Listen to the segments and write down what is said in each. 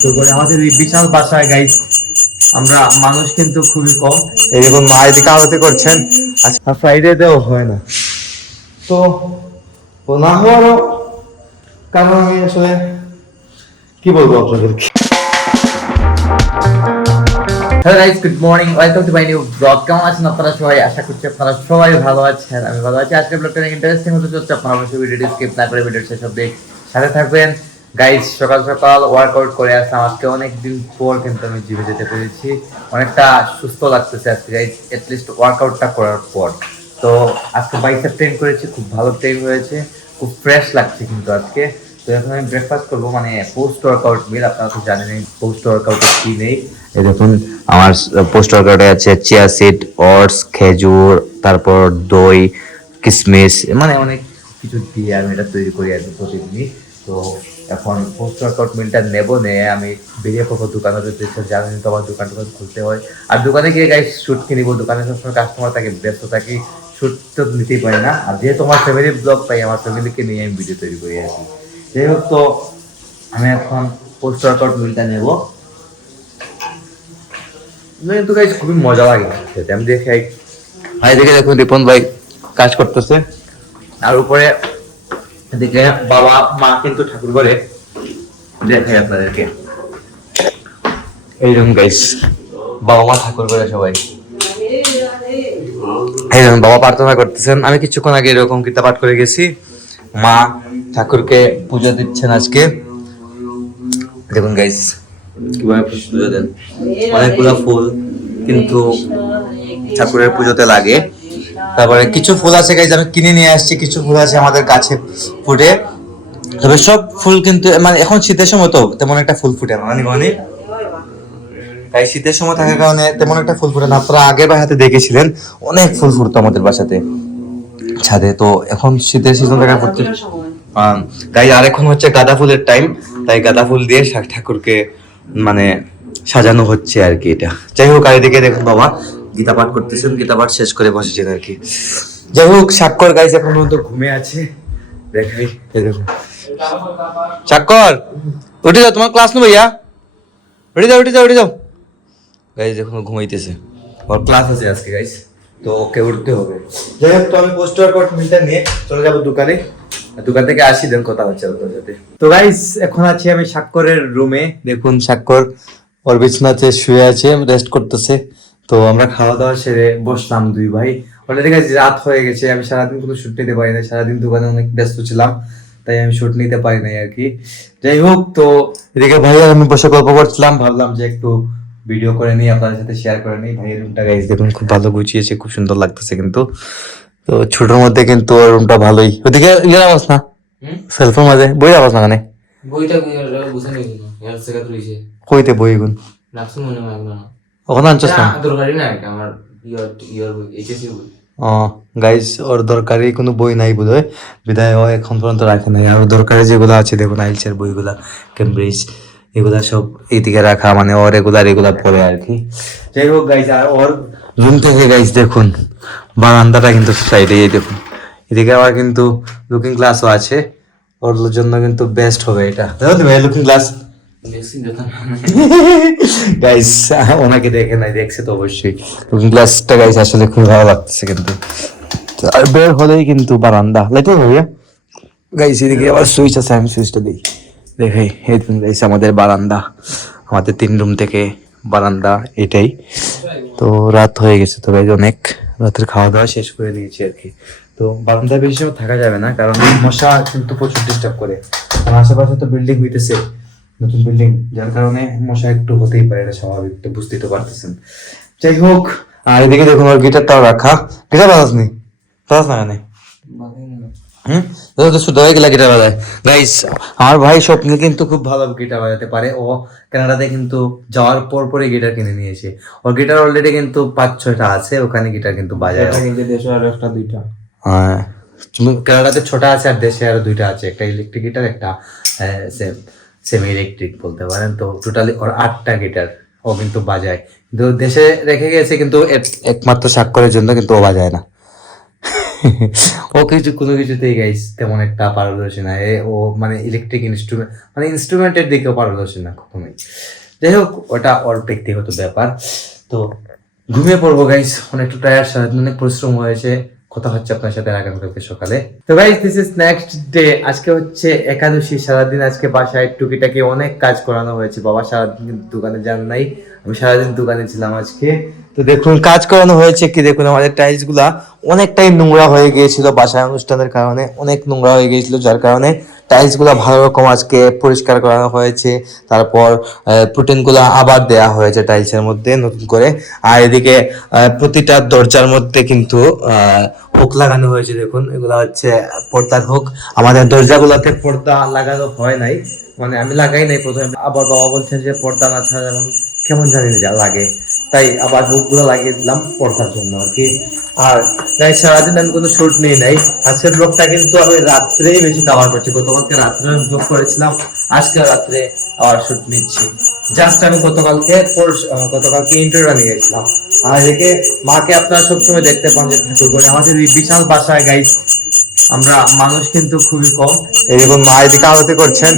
আমাদের এই বিশাল বাসায় গাইস আমরা মানুষ কিন্তু খুবই কম। এই দেখুন মা এদিকে আরতি করছেন, আজকে ফ্রাইডেতেও হয় না, তো না হওয়ারও কারণ আমি আসলে কি বলবো আপনাদেরকে। Hello guys, good morning, welcome to my new blog. কেমন আছেন আপনারা সবাই? আশা করছি আপনারা সবাই ভালো আছেন, আমি ভালো আছি। আজকের ব্লগটা অনেক ইন্টারেস্টিং হতে চলছে, আপনারা অবশ্যই ভিডিওটি স্কিপ না করে ভিডিওর শেষ অবধি সাথে থাকবেন। গাইস সকাল সকাল ওয়ার্কআউট করে আসলাম, আজকে অনেক দিন পর কিন্তু আমি জিমে যেতে পেরেছি, অনেকটা সুস্থ লাগতেছে আজকে গাইস, অ্যাটলিস্ট ওয়ার্কআউটটা করার পর। তো আজকে বাইসেপ ট্রেন করেছি, খুব ভালো ট্রেন হয়েছে, খুব ফ্রেশ লাগছে কিন্তু আজকে। তো এখন আমি ব্রেকফাস্ট করবো, মানে পোস্ট ওয়ার্কআউট মিল, আপনারা তো জানেন পোস্ট ওয়ার্কআউটে কি নেই। এই দেখুন আমার পোস্ট ওয়ার্কআউটে আছে চিয়া সিড, ওটস, খেজুর, তারপর দই, কিশমিশ, মানে অনেক কিছু দিয়ে আমি এটা তৈরি করি আর কি প্রতিদিনই। তো এখন পোস্ট ওয়ার্কআউট মিলটা নেবো, নিয়ে আমি বেরিয়ে পড়বো দোকানে, জানেন তো আমার দোকান টোকান খুলতে হয়, আর দোকানে গিয়ে গাইস শুট কিনবো, দোকানে সবসময় কাস্টমার থাকে, ব্যস্ত থাকি, শুট তো নিতেই পারি না। আর যেহেতু আমার ফ্যামিলি ব্লগ পাই, আমার ফ্যামিলিকে নিয়ে আমি ভিডিও তৈরি করি আর কি। যাই হোক, তো আমি এখন পোস্ট ওয়ার্কআউট মিলটা নেবো, কিন্তু গাইস খুবই মজা লাগে খেতে। আমি দেখে ভাই, দেখে দেখুন রিপন ভাই কাজ করতেছে, আর উপরে এদিকে বাবা মা কিন্তু ঠাকুর ঘরে, দেখাই আপনাদেরকে এইরকম গাইস, বাবা মা ঠাকুর ঘরে সবাই এইরকম বাবা প্রার্থনা করতেছেন। আমি কিছুক্ষণ আগে এরকম গীতা পাঠ করে গেছি, মা ঠাকুরকে পুজো দিচ্ছেন আজকে। দেখুন গাইস কিভাবে পুজো দেন, অনেকগুলো ফুল কিন্তু ঠাকুরের পুজোতে লাগে। তারপরে কিছু ফুল আছে গাইস আমি কিনে নিয়ে আসছি, কিছু ফুল আছে আমাদের কাছে ফুটে, তবে সব ফুল কিন্তু মানে এখন শীতের সময় তো তেমন একটা ফুল ফুটে না, মানে তাই শীতের সময় থাকার কারণে তেমন একটা ফুল ফুটে না। আপনারা আগে বাসাতে দেখেছিলেন অনেক ফুল ফুটতো আমাদের বাসাতে ছাদে, তো এখন শীতের সিজন থাকা ফুটতে গাইস। আর এখন হচ্ছে গাঁদা ফুলের টাইম, তাই গাঁদা ফুল দিয়ে ঠাকুরকে মানে সাজানো হচ্ছে আর কি এটা। যাই হোক, আর এদিকে দেখুন বাবা গীতা পাঠ করতেছেন, গীতা পাঠ শেষ করে বসেছেন আর কি। যাই হোক, স্বাক্ষর গাইস এখন পর্যন্ত ঘুমিয়ে আছে, দেখাই এই দেখুন স্বাক্ষর উঠে যাও, তোমার ক্লাস নেই ভাইয়া, উঠে যাও গাইস, দেখুন ঘুমাইতেছে, ওর ক্লাস আছে আজকে গাইস, তো ওকে উঠতে হবে। যাই হোক, তো আমি পোস্ট ওয়ার্কআউট মিলটা নিয়ে চলে যাবো দোকানে, দোকান থেকে আসি দেন কথা হচ্ছে আপনার সাথে। তো গাইস এখন আছি আমি স্বাক্ষরের রুমে, দেখুন স্বাক্ষর ওর বিছানাতে শুয়ে আছে, রেস্ট করতেছে। তো আমরা খাওয়া দাওয়া সেরে বসলাম দুই ভাই, অলরেডি গাইস রাত হয়ে গেছে, আমি সারাদিন কোনো শুট নিতে পারি না, সারাদিন দোকানে অনেক ব্যস্ত ছিলাম, তাই আমি শুট নিতে পারি নাই আর কি। যাই হোক, তো এদিকে ভাই আমি বসে গল্প করছিলাম, ভাবলাম যে একটু ভিডিও করে নিই, আপনাদের সাথে শেয়ার করে নিই। ভাইয়ের রুমটা গাইস দেখুন খুব ভালো গুছিয়েছে, খুব সুন্দর লাগতেছে কিন্তু, তো ছোটর মধ্যে কিন্তু ওর রুমটা ভালোই। ওদিকে ইয়ে আওয়াজ না, সেলফোন মাঝে বই আওয়াজ না, কানে বইটা বুঝে নেই এর থেকে তুইছে কইতে বই গুন রাখছুন মনে হয় না ওখানে আনছস না, দরকারি না আমার ইয়ার বই এইচএসসি বই। গাইস ওর দরকারি কোনো বই নাই বোধহয়, বিদায় ও এখন পর্যন্ত রাখে নাই। আর দরকারি যেগুলো আছে দেখুন আইএলটিএস এর বইগুলা, কেমব্রিজ, এগুলা সব এইদিকে রাখা, মানে ও রেগুলার পড়ে আর কি। যাই হোক গাইস, আর ওর রুম থেকে গাইস দেখুন বারান্দাটা কিন্তু সাইডে, এই দেখুন এদিকে আবার কিন্তু লুকিং গ্লাসও আছে, ওর জন্য কিন্তু বেস্ট হবে এটা। দেখো তুমি লুকিং গ্লাস দেখছি দেখুন গাইস, ওনাকে দেখে নাই, দেখছে তো অবশ্যই। লুকিং গ্লাসটা গাইস আসলে খুব ভালো লাগতেছে কিন্তু, আর বের হলেই কিন্তু বারান্দা লাইট হবে গাইস। এদিকে আবার সুইচ আছে, আমি সুইচটা দিই, দেখাই এই দেখুন গাইস আমাদের বারান্দা, আমাদের 3 রুম থেকে বারান্দা এটাই। তো রাত হয়ে গেছে তো গাইস, অনেক রাতের খাওয়া দাওয়া শেষ করে দিয়েছি আর কি। তো বারান্দায় বেশি সময় থাকা যাবে না, কারণ মশা কিন্তু প্রচুর ডিস্টার্ব করে, আর আশেপাশে তো বিল্ডিং হইতেছে, নতুন বিল্ডিং, যার কারণে মশা একটু হতেই পারে, এটা স্বাভাবিক, তো বুঝতেই তো পারতেছেন। যাই হোক, আর এদিকে দেখুন ওর গিটারটাও রাখা, গিটার বাজাস নি, বাজাস না কেন? শুধু হয়ে গেলে গিটার বাজায় গাইস। আমার ভাই স্বপ্নিল কিন্তু খুব ভালো গিটার বাজাতে পারে, ও কানাডাতে কিন্তু যাওয়ার পর পরে গিটার কিনে নিয়েছে, ওর গিটার অলরেডি কিন্তু 5-6টা আছে, ওখানে গিটার কিন্তু বাজায়। দেশে আর একটা দুইটা, হ্যাঁ কানাডাতে 6টা আছে, আর দেশে আরো 2টা আছে, একটা ইলেকট্রিক গিটার, একটা সেমি ইলেকট্রিক বলতে পারেন। তো টোটালি ওর 8টা গিটার ও কিন্তু বাজায়, কিন্তু দেশে রেখে গেছে, কিন্তু একমাত্র স্বাক্ষরের জন্য কিন্তু ও বাজায় না। ও কিছু কোনো কিছুতেই গাইস তেমন একটা পারদর্শী না ও মানে ইলেকট্রিক ইনস্ট্রুমেন্ট মানে ইনস্ট্রুমেন্টের দিকেও পারদর্শী না কখনোই। যাই হোক ওটা ওর ব্যক্তিগত ব্যাপার। তো ঘুমিয়ে পড়বো গাইস, অনেকটা টায়ার, সারাদিন অনেক পরিশ্রম হয়েছে। কথা হচ্ছে আপনার সাথে আগামীকালকে সকালে। তো guys this is next day. আজকে হচ্ছে একাদশী, সারাদিন আজকে বাসায় টুকিটাকি অনেক কাজ করানো হয়েছে। বাবা সারাদিন কিন্তু দোকানে যান নাই, আমি সারাদিন দোকানে ছিলাম আজকে। তো দেখুন কাজ করানো হয়েছে কি, দেখুন আমাদের টাইলস গুলা অনেকটাই নোংরা হয়ে গিয়েছিল, বাসায় অনুষ্ঠানের কারণে অনেক নোংরা হয়ে গিয়েছিল, যার কারণে টাইলস গুলা ভালো রকম আজকে পরিষ্কার করানো হয়েছে। তারপর প্রোটিন গুলা আবার দেয়া হয়েছে টাইলসের মধ্যে নতুন করে। আর এদিকে প্রতিটা দরজার মধ্যে কিন্তু হুক লাগানো হয়েছে। দেখুন এগুলা হচ্ছে পর্দার হুক। আমাদের দরজাগুলোতে পর্দা লাগানো হয় নাই, মানে আমি লাগাই নাই প্রথমে। আবার বাবা বলছেন যে পর্দা না ছাড়া যেমন কেমন জানি না যা লাগে, তাই আবার হুক গুলো লাগিয়ে দিলাম পর্দার জন্য আর কি। আর তাই সারাদিন আমি কোনো শুট নিয়ে নাই। আজকের ব্লগটা কিন্তু আমি রাত্রেই বেশি কভার করছি। গতকালকে রাত্রে আমি ব্লগ করেছিলাম, আজকে রাত্রে আবার শুট নিচ্ছি। জাস্ট আমি গতকালকে ইন্টারভিউ নিয়ে গেছিলাম। আর এদিকে মাকে আপনারা সবসময় দেখতে পান যে ঠাকুর করে আমাদের এই বিশাল বাসায় গাইস আমরা মানুষ কিন্তু খুবই কম। এই দেখুন মা এদিকে আরতি করছেন।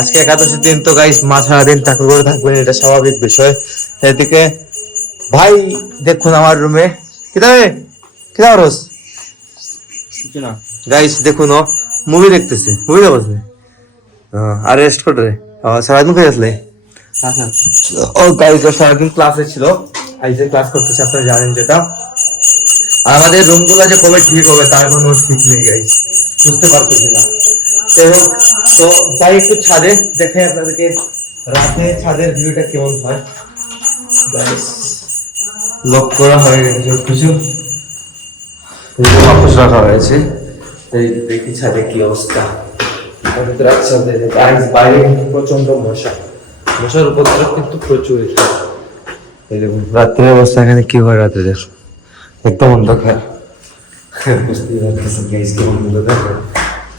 আজকে একাদশীর দিন, তো গাইস মা সারাদিন ঠাকুর করে থাকবেন, এটা স্বাভাবিক বিষয়। এদিকে ভাই দেখুন আমার রুমে কিতা রোজ কিছু না। গাইস দেখুন ও মুভি দেখতেছে, মুভি দেখছ আর রেস্ট করে সারাদিন করে আসলে আচ্ছা ও গাইস সারাদিন ক্লাসে ছিল, আইসে ক্লাস করতেছে আপনারা জানেন যেটা। আর আমাদের রুম গুলা যে কবে ঠিক হবে তার কোনো ঠিক নেই গাইস, বুঝতে পারতেছি না। যাই হোক, তো যাই একটু ছাদে দেখে আপনাদেরকে রাতে ছাদের ভিউটা কেমন হয়। গাইস লক করা হয়ে গেছে সবকিছু, বাপস রাখা হয়েছে। এই দেখি ছাদে কি অবস্থা। বাইরে কিন্তু প্রচন্ড মশা, মশার উপদ্রব কিন্তু প্রচুর। এই দেখুন রাত্রের অবস্থা এখানে কি হয়, রাতে দেখুন একদম অন্ধকার, বুঝতেই পারতেছেন গাইস কেমন অন্ধকার।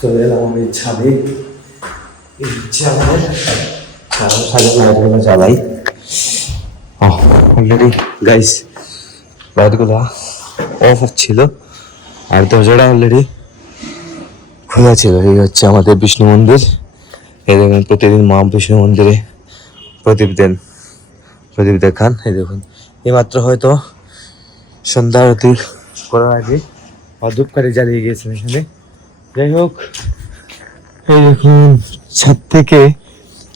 চলে এলাম আমি ছাদে, জ্বালাই অলরেডি গাইস, লাইটগুলো অফ ছিল আর দরজাটা অলরেডি খোলা ছিল। এই হচ্ছে আমাদের বিষ্ণু মন্দির। এই দেখুন প্রতিদিন মা বিষ্ণু মন্দিরে প্রদীপ দেখান। এই দেখুন এইমাত্র হয়তো সন্ধ্যা আরতি করার আগে ধূপকাঠি জ্বালিয়ে গিয়েছেন এখানে। যাই হোক, এই দেখুন ছাদ থেকে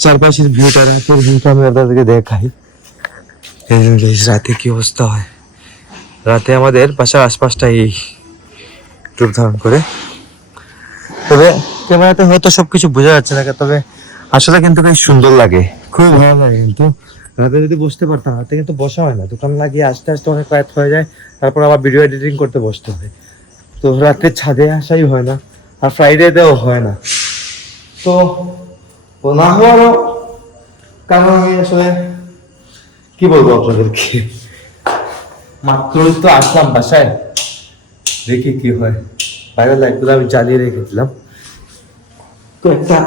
চারপাশের ভিউটা, রাতের ভিউটা আমি আপনাদেরকে দেখাই। এই রাতে কি অবস্থা হয়, রাতে আমাদের বাসার আশপাশটা এই রূপ ধারণ করে। তবে ক্যামেরাতে হয়তো সবকিছু বোঝা যাচ্ছে না, তবে আসলে কিন্তু বেশ সুন্দর লাগে, খুবই ভালো লাগে। কিন্তু রাতে যদি বসতে পারতাম, রাতে কিন্তু বসা হয় না, দোকান লাগিয়ে আস্তে আস্তে অনেক রাত হয়ে যায়, তারপর আবার ভিডিও এডিটিং করতে বসতে হয়। তো রাতে ছাদে আসাই হয় না, আর ফ্রাইডেতেও হয় না। তো না হওয়ারও কারণ আমি আসলে কি বলবো আপনাদেরকে, মাত্রই তো আসলাম বাসায়, দেখি কি হয়। বাইরের লাইটগুলো আমি জ্বালিয়ে রেখেছিলাম, তো একটা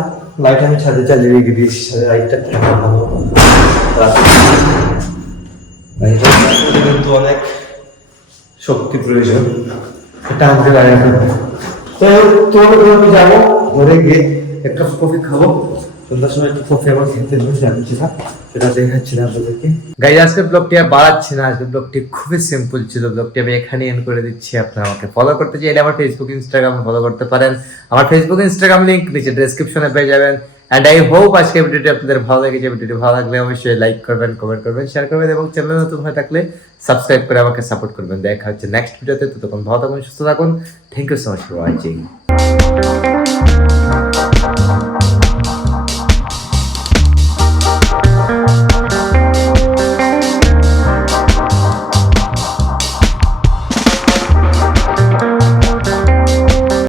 লাইট আমি ছাদে জ্বালিয়ে রেখে দিয়েছি, ছাদের লাইটটা কিন্তু অনেক শক্তি প্রয়োজন, এটা আমাকে লাগাতে হবে। তো আমি যাবো ঘরে গিয়ে একটা কফি খাবো, সন্ধ্যার সময় একটু কফি আমার খেতে হবে, জানছি না সেটা দেখাচ্ছি না আপনাদেরকে। গাইজ আজকের ব্লগটি আর বাড়াচ্ছি না, আজকের ব্লগটি খুবই সিম্পল ছিল। ব্লগটি আমি এখানে এন্ড করে দিচ্ছি। আপনারা আমাকে ফলো করতে চাইলে আমার ফেসবুক ইনস্টাগ্রাম ফলো করতে পারেন। আমার ফেসবুক ইনস্টাগ্রাম লিংক নিচে ডেসক্রিপশনে পেয়ে যাবেন। এন্ড আই হোপ আজকে ভিডিওটি আপনাদের ভালো লেগেছে। ভিডিওটি ভালো লাগলে অবশ্যই লাইক করবেন, কমেন্ট করবেন, শেয়ার করবেন এবং চ্যানেল নতুন হয়ে থাকলে সাবস্ক্রাইব করে আমাকে সাপোর্ট করবেন। দেখা হচ্ছে নেক্সট ভিডিওতে, ততক্ষণ ভালো থাকুন, সুস্থ থাকুন। Thank you so much for watching.